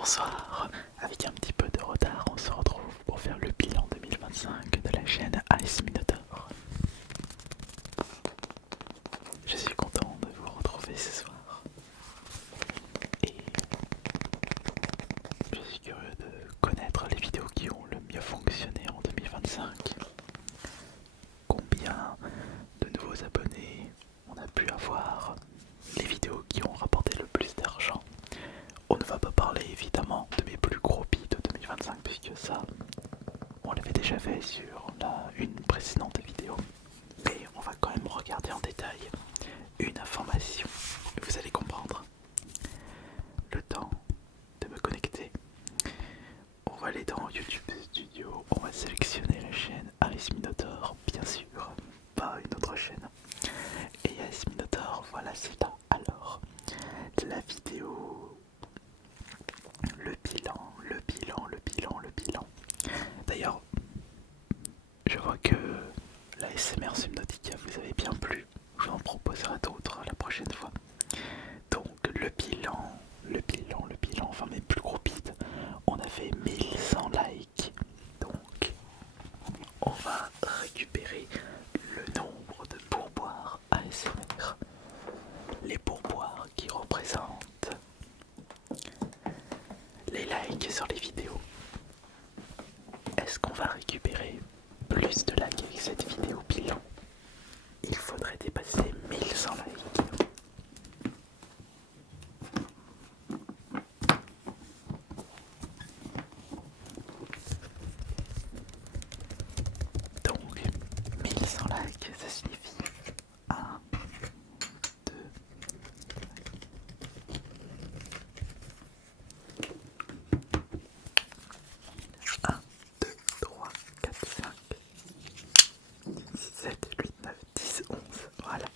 Bonsoir, avec un petit peu de retard, on se retrouve pour faire le bilan 2025 de la chaîne Ice Minotaur. Je suis content de vous retrouver ce soir et je suis curieux de connaître les vidéos qui ont le mieux fonctionné en 2025. Combien de nouveaux abonnés on a pu avoir, les vidéos qui ont rapporté le plus d'argent. On ne va pas parler évidemment de mes plus gros beats de 2025 puisque ça, on l'avait déjà fait sur une précédente vidéo. Mais on va quand même regarder en détail une information. Vous allez comprendre. Le temps de me connecter. On va aller dans YouTube Studio. On va sélectionner la chaîne Ice Minotaur, bien sûr, pas une autre chaîne. Et Ice Minotaur, voilà, c'est là. Alors, la vidéo, le bilan. D'ailleurs, je vois que la SMR Subnautica vous avez bien plu. Je vous en proposerai d'autres la prochaine fois. Donc enfin mes plus gros beats, on a fait 1100 likes. Donc on va récupérer le nombre de pourboires ASMR. Les pourboires qui représentent les likes sur les vidéos. Est-ce qu'on va récupérer plus de likes avec cette vidéo bilan? Il faudrait dépasser 1100 likes. Donc 1100 likes, ça signifie 1, 2, 1, 2, 3, 4, 5, 6, 7, 8, 9, 10, 11. Voilà.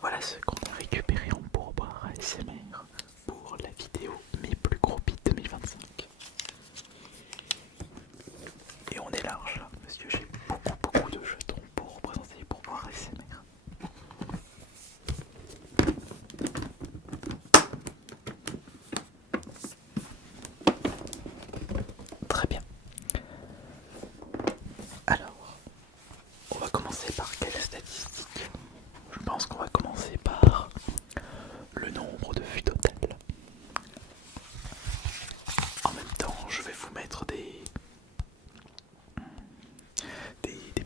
Voilà ce qu'on a récupéré en pourboire ASMR pour la vidéo Mes plus gros beats 2025. Et on est large là, parce que j'ai beaucoup de jetons pour représenter les pourboires ASMR. Très bien. Alors, on va commencer par quelle statistique? Je pense qu'on va commencer par le nombre de vues totales. En même temps, je vais vous mettre des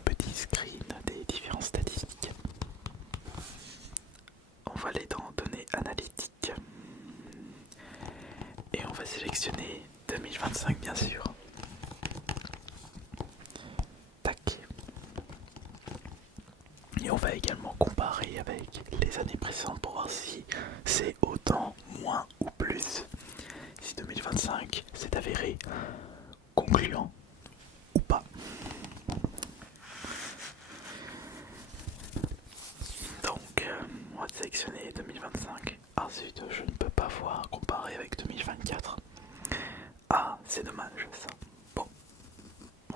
petits screens des différentes statistiques. On va aller dans données analytiques et on va sélectionner 2025 bien sûr. Tac. Et on va également comparer avec les années précédentes pour voir si c'est autant, moins ou plus. Si 2025 s'est avéré concluant ou pas. Donc, on va sélectionner 2025. Ah zut, je ne peux pas voir comparer avec 2024. Ah, c'est dommage ça. Bon,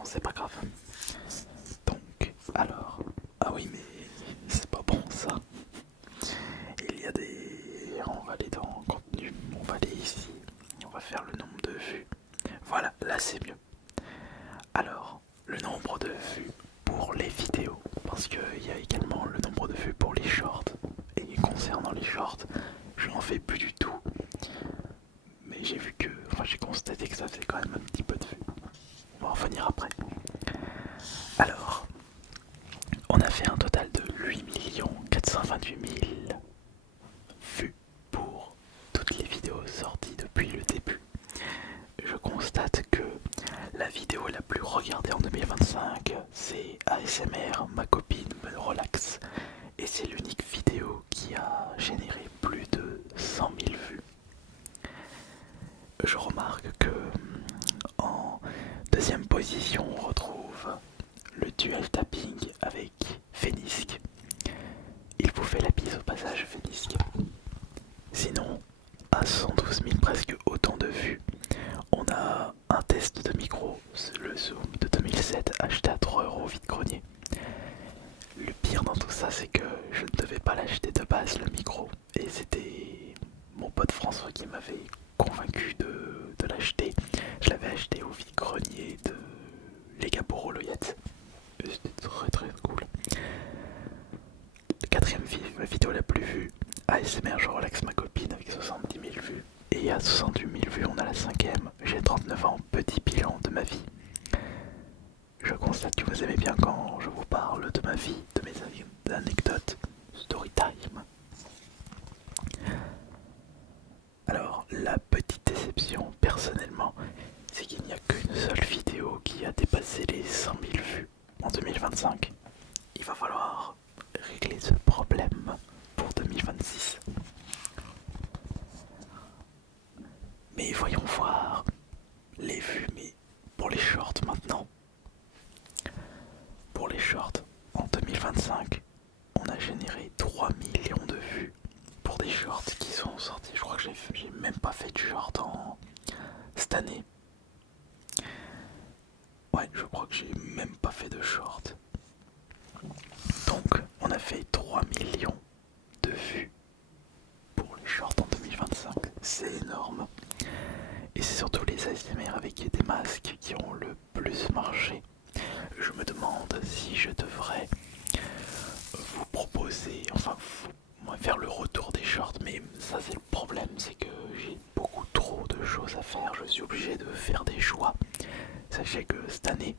c'est pas grave. Donc, alors, ah oui, mais c'est pas bon ça. Il y a des... On va aller dans contenu, on va aller ici, on va faire le nombre de vues. Voilà, là c'est mieux. Alors, le nombre de vues pour les vidéos, parce qu'il y a également le nombre de vues pour les shorts. Et concernant les shorts, je n'en fais plus du tout. Mais j'ai vu que, enfin j'ai constaté que ça faisait quand même un petit peu de vues. On va en revenir après. Alors, on a fait un total de 8 428 000 vues pour toutes les vidéos sorties depuis le début. Je constate que la vidéo la plus regardée en 2025, c'est ASMR, ma copine me relaxe. Et c'est l'unique vidéo qui a généré plus de 100 000 vues. Je remarque que en deuxième position, on retrouve le duel tapping avec Fenisk. Il vous fait la bise au passage, Fenisk. Sinon, à 112 000, presque autant de vues, on a un test de micro, le Zoom de 2007 acheté à 3€ vide-grenier. Le pire dans tout ça, c'est que je ne devais pas l'acheter de base le micro, et c'était mon pote François qui m'avait convaincu de l'acheter. Je l'avais acheté au vide-grenier de Les Gaboro Loyette. C'était très très cool. La quatrième vidéo la plus vue, ASMR, je relaxe ma copine avec 70 000 vues. Et à 68 000 vues, on a la cinquième. J'ai 39 ans, petit bilan de ma vie. Je constate que vous aimez bien quand je vous parle de ma vie, de mes anecdotes, story time. Alors, la petite déception, personnellement, c'est qu'il n'y a qu'une seule vidéo qui a dépassé les 100 000 vues en 2025. Il va falloir régler ce problème pour 2026. Mais voyons voir les vues, mais pour les shorts maintenant. Pour les shorts, en 2025, on a généré 3 millions de vues pour des shorts qui sont sortis. Je crois que j'ai même pas fait de short cette année. Ouais, je crois que j'ai même pas fait de short. Donc, on a fait 3 millions de vues pour les shorts en 2025. C'est énorme. Et c'est surtout les ASMR avec des masques qui ont le plus marché. Je me demande si je devrais vous proposer, moi faire le retour des shorts, mais ça c'est le problème, c'est que j'ai beaucoup trop de choses à faire, je suis obligé de faire des choix. Sachez que cette année,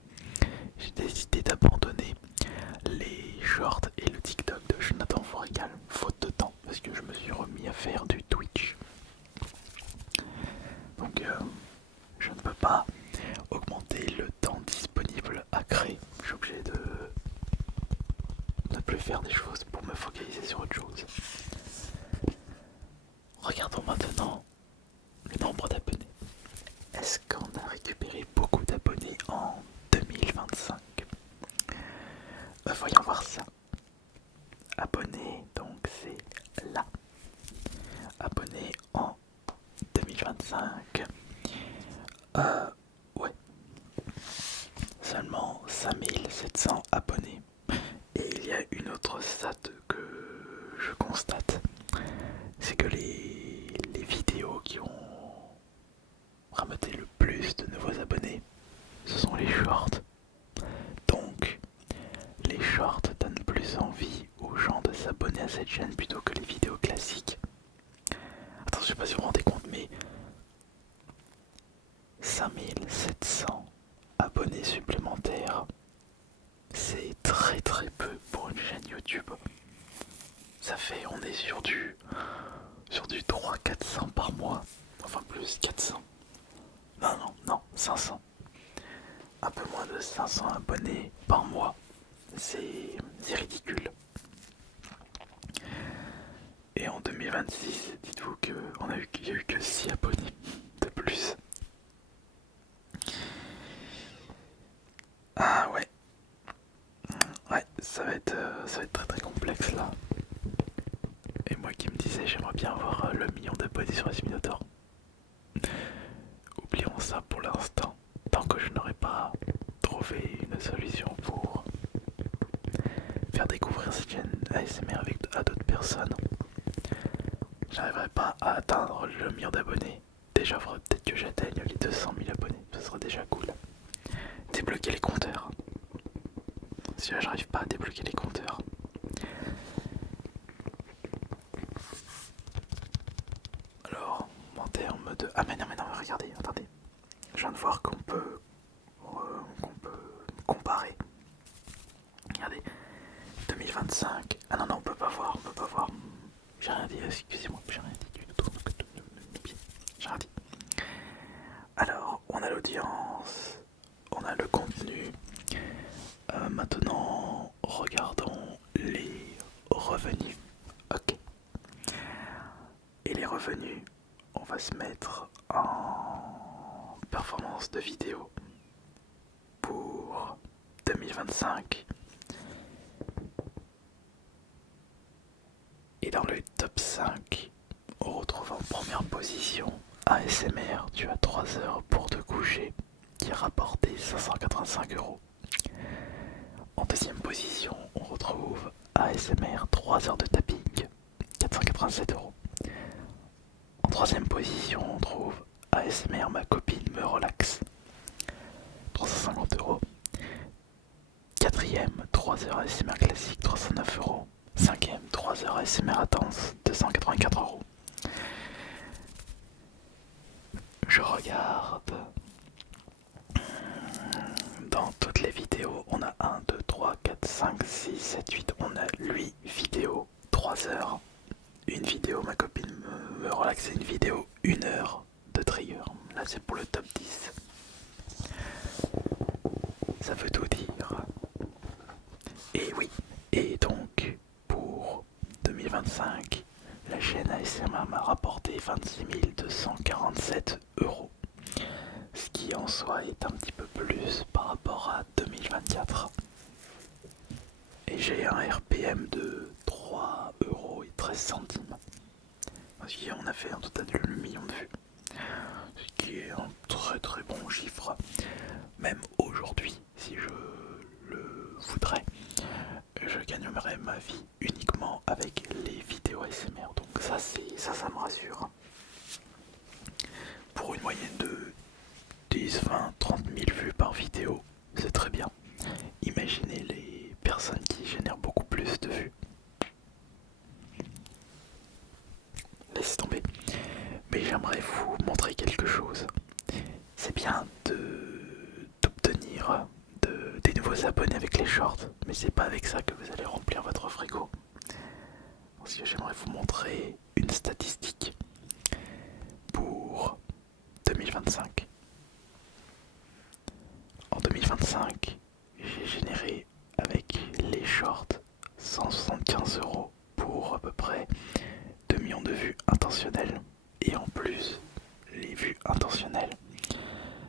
j'ai décidé d'abandonner les shorts et le TikTok de Jonathan Forégal, faute de temps, parce que je me suis remis à faire du Twitch. Donc je ne peux pas augmenter le temps disponible à créer. Je suis obligé de ne plus faire des choses pour me focaliser sur autre chose. Regardons maintenant le nombre d'abonnés. Est-ce qu'on a récupéré beaucoup d'abonnés en 2025? Voyons voir ça. Abonnés, donc c'est là. Abonnés en 2025. Ouais. Seulement 5700 abonnés. Et il y a une autre stat que je constate. C'est que les vidéos qui ont ramené le plus de nouveaux abonnés, ce sont les shorts. Donc, les shorts donnent plus envie aux gens de s'abonner à cette chaîne plutôt que les vidéos classiques. Attends, je sais pas si vous vous rendez compte, mais 5700 abonnés supplémentaires, c'est très très peu pour une chaîne YouTube. Ça fait, on est sur du 300-400 par mois. Enfin plus 400. Non, 500. Un peu moins de 500 abonnés par mois. C'est ridicule. Et en 2026, dites-vous qu'il n'y a eu que 6 abonnés de plus. Ah ouais. Ouais, ça va être très très complexe là. Et moi qui me disais j'aimerais bien avoir le million d'abonnés sur Asminator. Oublions ça pour l'instant, tant que je n'aurai pas trouvé une solution pour faire découvrir cette chaîne ASMR à d'autres personnes. J'arriverai pas à atteindre le million d'abonnés. Déjà, il faudrait peut-être que j'atteigne les 200 000 abonnés, ce serait déjà cool. Débloquer les compteurs. Si là j'arrive pas à débloquer les compteurs. Alors, en termes de... Ah mais non, regardez, attendez. Je viens de voir qu'on peut comparer. Regardez, 2025. Ah non, on peut pas voir, J'ai rien dit, excusez-moi, j'ai rien dit du tout. J'ai rien dit. Alors, on a l'audience, on a le contenu. Maintenant, regardons les revenus. Ok. Et les revenus, on va se mettre en performance de vidéo pour 2025. Et dans le top 5, on retrouve en première position ASMR, tu as 3 heures pour te coucher, qui a rapporté 585€. En deuxième position, on retrouve ASMR 3 heures de tapping, 487€. En troisième position, on trouve ASMR, ma copine me relaxe, 350 €. Quatrième, 3 heures ASMR classique, 309 €. Cinquième, 3 heures ASMR intense, 284 €. Je regarde. Dans toutes les vidéos, on a 1, 2, 3, 4, 5, 6, 7, 8. On a 8 vidéos, 3 heures. Une vidéo, ma copine me relaxe, une vidéo, 1 heure de trigger. Là, c'est pour le top 10. Ça veut tout dire. Et oui, et donc, pour 2025, la chaîne ASMR m'a rapporté 26 247 €. Ce qui en soi est un petit peu plus par rapport à 2024. Et j'ai un RPM de 3,13 €. Parce qu'on a fait un total de 1 million de vues. Ce qui est un très très bon chiffre. Même aujourd'hui, si je le voudrais, je gagnerais ma vie uniquement avec les vidéos ASMR. Donc ça me rassure. Pour une moyenne de 10, 20, 30 000 vues par vidéo, c'est très bien. Imaginez les personnes qui génèrent beaucoup plus de vues. Laisse tomber. Mais j'aimerais vous montrer quelque chose. C'est bien d'obtenir des nouveaux abonnés avec les shorts, mais c'est pas avec ça que vous allez remplir votre frigo. Parce que j'aimerais vous montrer une statistique pour 2025. En 2025, j'ai généré avec les shorts 175 € pour à peu près 2 millions de vues intentionnelles. Et en plus, les vues intentionnelles,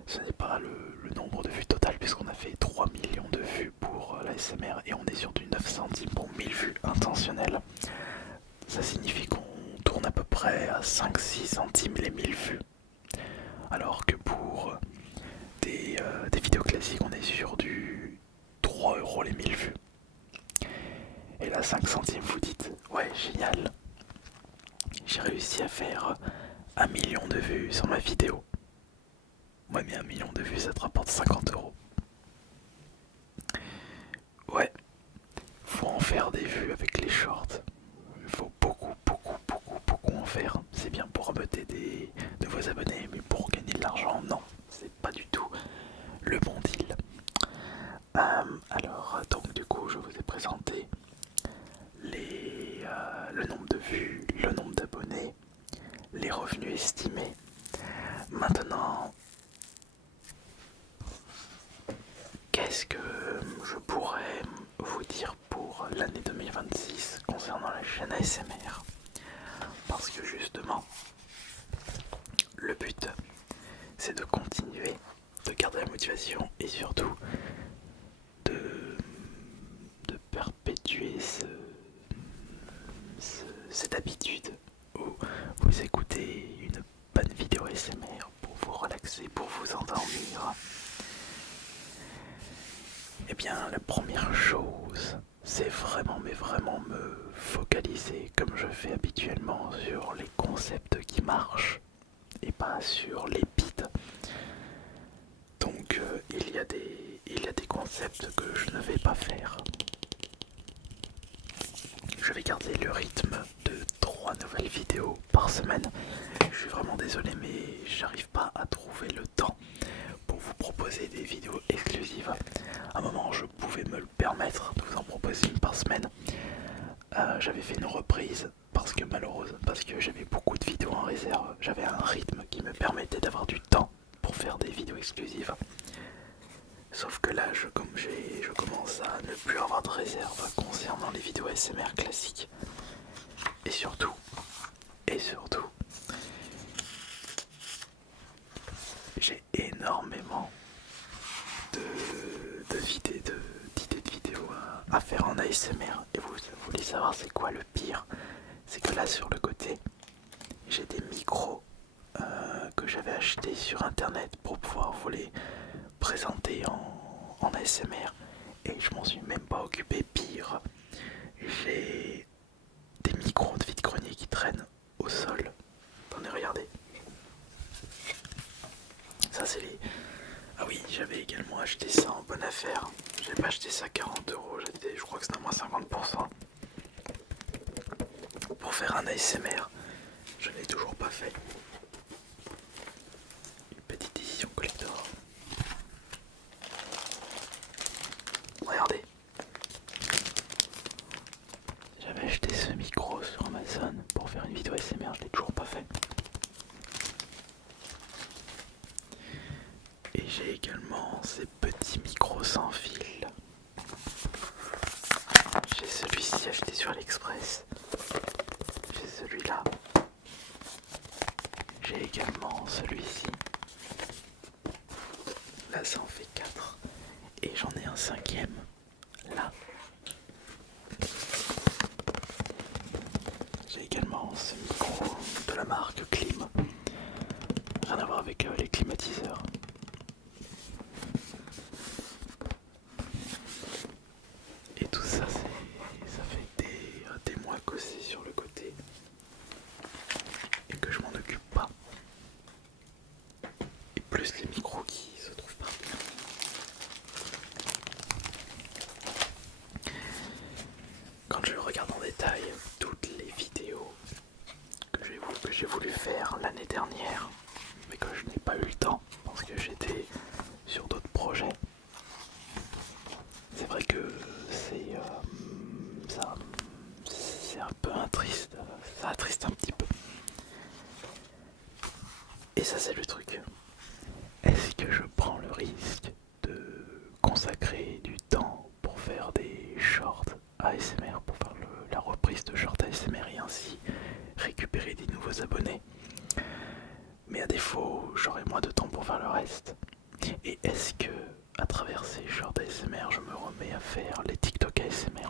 ce n'est pas le nombre de vues total puisqu'on a fait 3 millions de vues pour l'ASMR et on est sur du 9 centimes pour 1000 vues intentionnelles. Ça signifie qu'on tourne à peu près à 5-6 centimes les 1000 vues. Alors que pour des vidéos classiques, on est sur du 3 € les 1000 vues. Et là, 5 centimes, vous dites, ouais, génial. J'ai réussi à faire 1 million de vues sur ma vidéo. Ouais, mais 1 million de vues, ça te rapporte 50 €. Ouais, faut en faire des vues avec les shorts. Il faut beaucoup en faire. C'est bien pour remonter des nouveaux abonnés, mais pour gagner de l'argent, non. C'est pas du tout le bon deal. Alors, donc du coup, je vous ai présenté le nombre de vues, le nombre d'abonnés, les revenus estimés. Maintenant, qu'est-ce que je pourrais vous dire pour l'année 2026 concernant la chaîne ASMR? Parce que justement, le but, c'est de continuer, de garder la motivation et surtout de perpétuer cette habitude où vous écoutez une bonne vidéo ASMR pour vous relaxer, pour vous endormir. Eh bien, la première chose, c'est vraiment, mais vraiment me focaliser comme je fais habituellement sur les concepts qui marchent et pas sur les beats. Donc, il y a des concepts que je ne vais pas faire. Je vais garder le rythme de 3 nouvelles vidéos par semaine. Je suis vraiment désolé, mais j'arrive pas à trouver le temps pour vous proposer des vidéos exclusives. À un moment, je pouvais me le permettre de vous en proposer une par semaine. J'avais fait une reprise parce que j'avais beaucoup de vidéos en réserve. J'avais un rythme qui me permettait d'avoir du temps pour faire des vidéos exclusives. Sauf que là, je commence à ne plus avoir de réserve concernant les vidéos ASMR classiques. Et surtout, j'ai énormément d'idées de vidéos à faire en ASMR. Et vous voulez savoir c'est quoi le pire? C'est que là sur le côté, j'ai des micros que j'avais achetés sur internet pour pouvoir vous les présenter en ASMR. Et je m'en suis même pas occupé. Pire, j'ai des micros de vide-grenier qui traînent au sol. Attendez, regardez. j'avais également acheté ça en bonne affaire. J'ai pas acheté ça à 40€, je crois que c'était à moins 50%. Pour faire un ASMR, je n'ai toujours pas fait. Une petite édition collector. Regardez. J'avais acheté ce micro sur Amazon pour faire une vidéo ASMR, je l'ai toujours pas fait. Et j'ai également ces petits micros sans fil. J'ai celui-ci acheté sur AliExpress. J'ai celui-là. J'ai également celui-ci. Là ça en fait 4. Et j'en ai un cinquième. Là. J'ai également ce micro de la marque Klim. Rien à voir avec les climatiseurs. Et tout ça, ça fait des mois que c'est sur le côté et que je m'en occupe pas. Et plus les micros qui se trouvent partout. Quand je regarde en détail toutes les vidéos que j'ai voulu faire l'année dernière, mais que je n'ai pas eu le temps parce que j'étais sur d'autres projets, c'est vrai que c'est un peu triste, ça attriste un petit peu. Et ça c'est le truc. Est-ce que je prends le risque de consacrer du temps pour faire des shorts ASMR, pour faire la reprise de shorts ASMR et ainsi récupérer des nouveaux abonnés, mais à défaut j'aurai moins de temps pour faire le reste? Et est-ce que à travers ces shorts ASMR je me remets à faire les TikTok ASMR?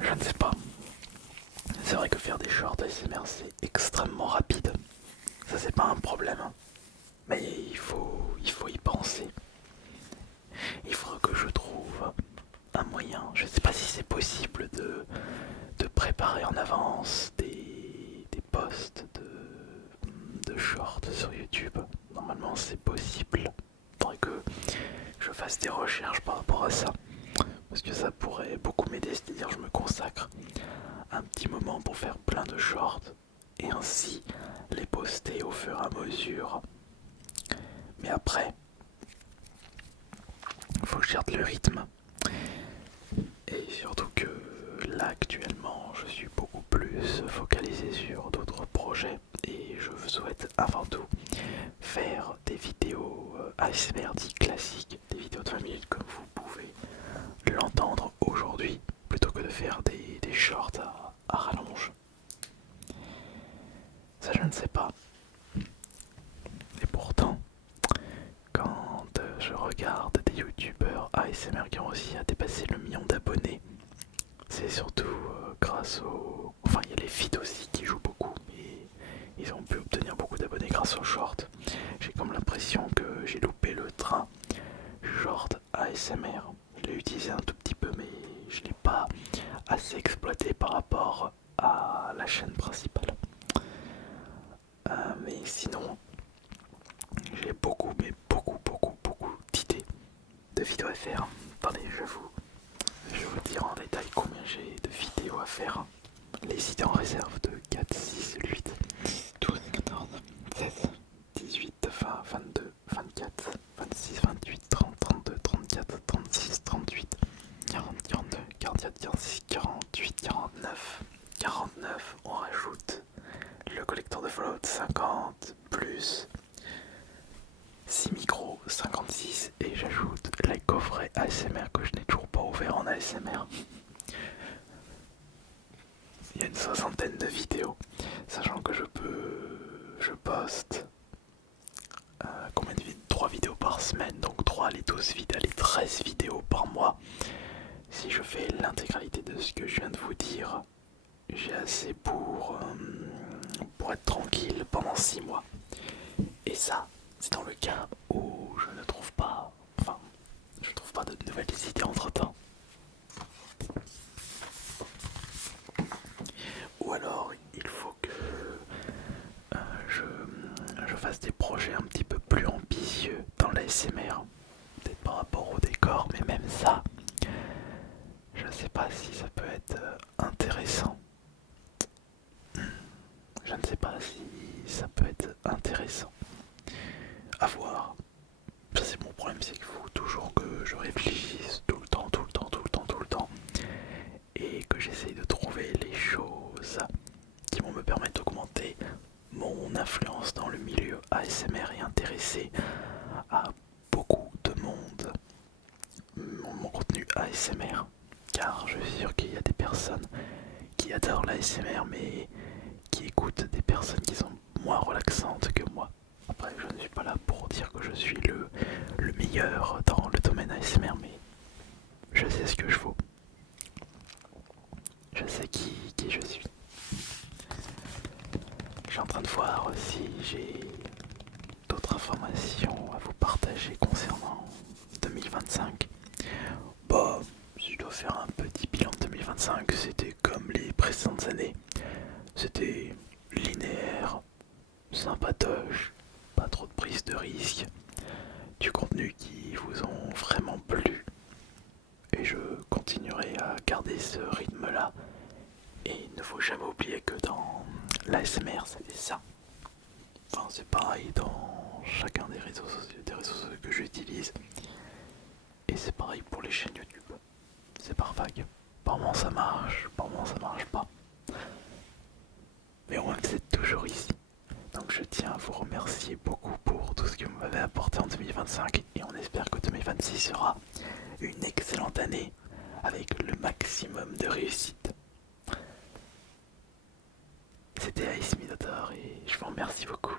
Je ne sais pas. C'est vrai que faire des shorts ASMR c'est extrêmement rapide, ça c'est pas un problème, mais il faut y penser. Il faudra que je trouve un moyen, je ne sais pas si c'est possible de préparer en avance des posts de shorts sur YouTube. Normalement c'est possible. Il faudrait que je fasse des recherches par rapport à ça, parce que ça pourrait beaucoup m'aider, c'est-à-dire je me consacre un petit moment pour faire plein de shorts et ainsi les poster au fur et à mesure. Mais après, il faut que je garde le rythme. Et surtout que là actuellement je suis beaucoup plus focalisé sur d'autres projets et je souhaite avant tout faire des vidéos ASMR dit classiques, des vidéos de 20 minutes comme vous pouvez l'entendre aujourd'hui, plutôt que de faire des shorts à rallonge. Ça je ne sais pas. Et pourtant, quand je regarde des youtubeurs ASMR qui ont réussi à dépasser le million d'abonnés, c'est surtout grâce au... Enfin, il y a les feeds aussi qui jouent beaucoup, mais ils ont pu obtenir beaucoup d'abonnés grâce aux shorts. J'ai comme l'impression que j'ai loupé le train short ASMR. Je l'ai utilisé un tout petit peu, mais je l'ai pas assez exploité par rapport à la chaîne principale. Mais sinon, j'ai beaucoup, mais beaucoup d'idées de vidéos à faire. Attendez, je vais vous dire en détail combien j'ai de vidéos à faire. Les idées en réserve de 4, 6, 8, 12, 14, 16, 18, 20, 22, 24, 26, 28, 30, 32, 34, 36, 38, 40, 42, 44, 46, 48, 49. 49, on rajoute le collecteur de Fallout 50, plus 6 micros, 56, et j'ajoute les coffrets ASMR que je n'ai toujours pas ouvert en ASMR. Il y a une soixantaine de vidéos, sachant que je poste combien de vidéos, 3 vidéos par semaine, donc 3 les 12 vidéos, les 13 vidéos par mois. Si je fais l'intégralité de ce que je viens de vous dire, j'ai assez pour être tranquille pendant 6 mois. Et ça, c'est dans le cas où je ne trouve pas, je trouve pas de nouvelles idées entre temps. Ou alors il faut que je fasse fasse des projets un petit peu plus ambitieux dans l'ASMR. Peut-être par rapport au décor, mais même ça, je ne sais pas si ça peut être intéressant. Je ne sais pas si ça peut être intéressant. À voir. Ça c'est mon problème, c'est qu'il faut toujours que je réfléchisse tout le temps, tout le temps, tout le temps, tout le temps. Et que j'essaye de trouver les choses qui vont me permettre d'augmenter mon influence dans le milieu ASMR et intéresser à beaucoup de monde mon contenu ASMR. Car je suis sûr qu'il y a des personnes qui adorent l'ASMR mais qui écoutent des personnes qui sont moins relaxantes que moi. Après, je ne suis pas là pour dire que je suis le meilleur dans le domaine ASMR, mais je sais ce que je vaux. Je sais qui je suis. Je suis en train de voir si j'ai d'autres informations à vous partager concernant 2025. Bah, si je dois faire un petit bilan de 2025, c'était comme les précédentes années. C'était linéaire, sympatoche, pas trop de prise de risque, du contenu qui vous ont vraiment plu. Et je continuerai à garder ce rythme-là. Et il ne faut jamais oublier que dans l'ASMR, c'est ça. Enfin, c'est pareil dans chacun des réseaux sociaux que j'utilise. Et c'est pareil pour les chaînes YouTube. C'est par vague. Par moment ça marche, par moment ça marche pas. Mais au moins vous êtes toujours ici. Donc je tiens à vous remercier beaucoup pour tout ce que vous m'avez apporté en 2025. Et on espère que 2026 sera une excellente année avec le maximum de réussite. C'était Ace Minotaur et je vous remercie beaucoup.